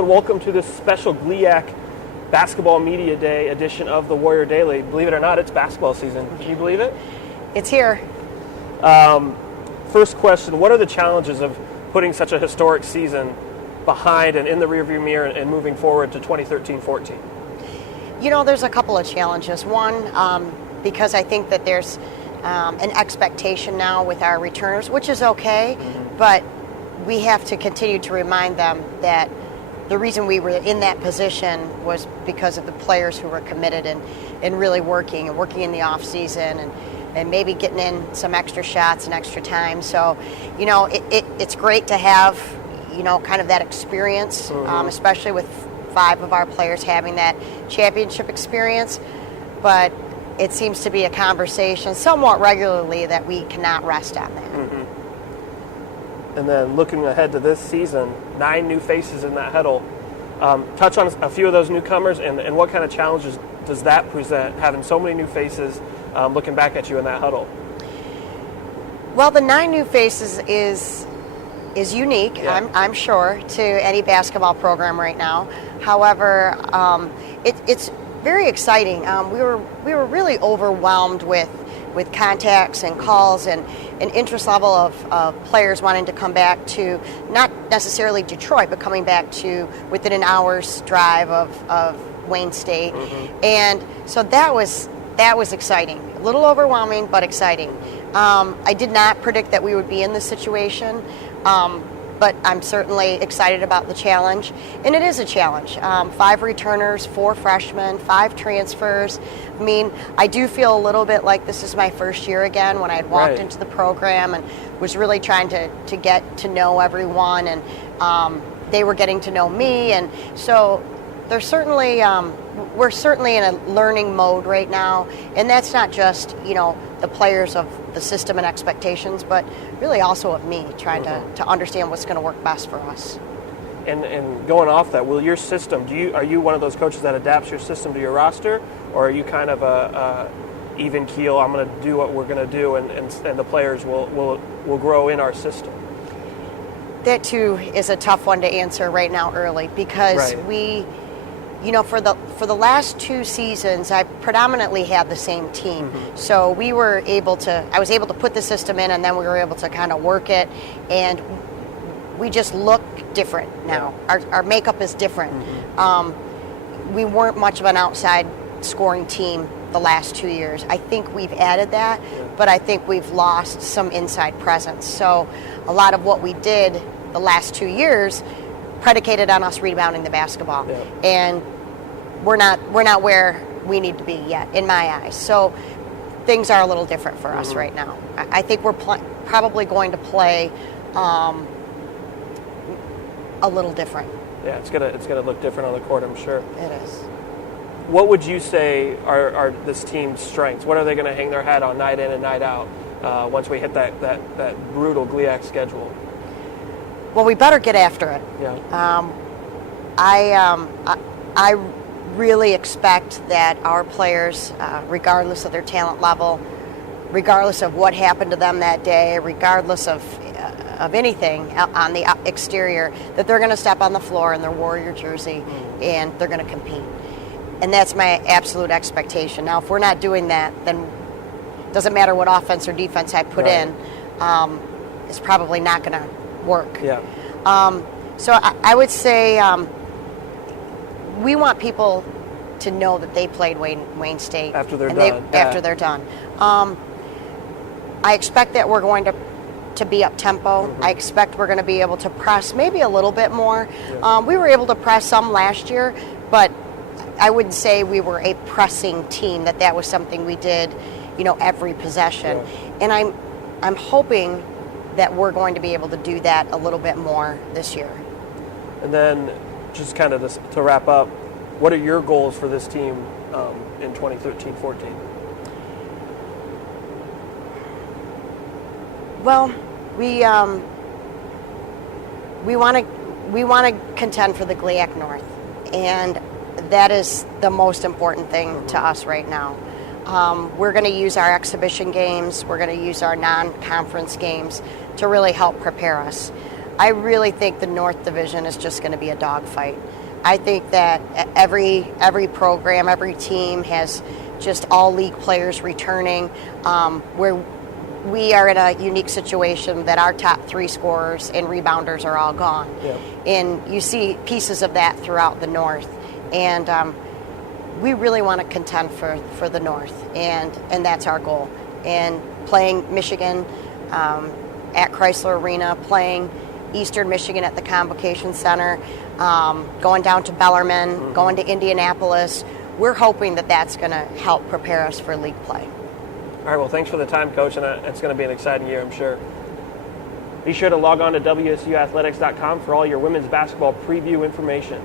Welcome to this special GLIAC Basketball Media Day edition of the Warrior Daily. Believe it or not, it's basketball season. Can you believe it? It's here. First question, what are the challenges of putting such a historic season behind and in the rearview mirror and moving forward to 2013-14? You know, there's a couple of challenges. One, because I think that there's an expectation now with our returners, which is okay, but we have to continue to remind them that the reason we were in that position was because of the players who were committed and really working in the off season and maybe getting in some extra shots and extra time. So, you know, it's great to have, you know, kind of that experience, especially with 5 of our players having that championship experience. But it seems to be a conversation somewhat regularly that we cannot rest on that. And then looking ahead to this season, 9 new faces in that huddle. Touch on a few of those newcomers and what kind of challenges does that present, having so many new faces looking back at you in that huddle? Well, the 9 new faces is unique, I'm sure, to any basketball program right now. However, it's very exciting. We were really overwhelmed with contacts and calls and an interest level of players wanting to come back to not necessarily Detroit, but coming back to within an hour's drive of Wayne State. And so that was exciting. A little overwhelming, but exciting. I did not predict that we would be in this situation, but I'm certainly excited about the challenge. And it is a challenge. 5 returners, 4 freshmen, 5 transfers. I mean, I do feel a little bit like this is my first year again when I had walked into the program and was really trying to get to know everyone, and they were getting to know me. And so there's certainly, we're certainly in a learning mode right now. And that's not just, you know, the players of the system and expectations, but really also of me trying to understand what's going to work best for us. And going off that, will your system, are you one of those coaches that adapts your system to your roster, or are you kind of a even keel, I'm going to do what we're going to do, and the players will grow in our system? That too is a tough one to answer right now early, because we, you know, for the last 2 seasons, I predominantly had the same team. So I was able to put the system in, and then we were able to kind of work it, and we just look different now. Our makeup is different. We weren't much of an outside scoring team the last 2 years. I think we've added that, but I think we've lost some inside presence. So a lot of what we did the last 2 years predicated on us rebounding the basketball, and we're not where we need to be yet, in my eyes. So things are a little different for us right now. I think we're probably going to play a little different. Yeah, it's gonna look different on the court, I'm sure. It is. What would you say are this team's strengths? What are they going to hang their hat on night in and night out once we hit that brutal GLIAC schedule? Well, we better get after it. I really expect that our players, regardless of their talent level, regardless of what happened to them that day, regardless of anything on the exterior, that they're going to step on the floor in their Warrior jersey and they're going to compete. And that's my absolute expectation. Now, if we're not doing that, then it doesn't matter what offense or defense I put in, it's probably not going to work. So I would say we want people to know that they played Wayne State after they're done. After they're done. I expect that we're going to be up tempo. I expect we're going to be able to press maybe a little bit more. We were able to press some last year, but I wouldn't say we were a pressing team, that was something we did, you know, every possession. And I'm hoping that we're going to be able to do that a little bit more this year. And then just kind of to wrap up, what are your goals for this team in 2013-14? Well, we want to contend for the GLIAC North, and that is the most important thing to us right now. We're going to use our exhibition games, we're going to use our non-conference games to really help prepare us. I really think the North Division is just going to be a dogfight. I think that every program, every team has just all league players returning, where we are in a unique situation that our top 3 scorers and rebounders are all gone. Yeah. And you see pieces of that throughout the North. And we really want to contend for the North, and that's our goal. And playing Michigan at Chrysler Arena, playing Eastern Michigan at the Convocation Center, going down to Bellarmine, going to Indianapolis, we're hoping that that's going to help prepare us for league play. All right, well, thanks for the time, Coach, and it's going to be an exciting year, I'm sure. Be sure to log on to WSUathletics.com for all your women's basketball preview information.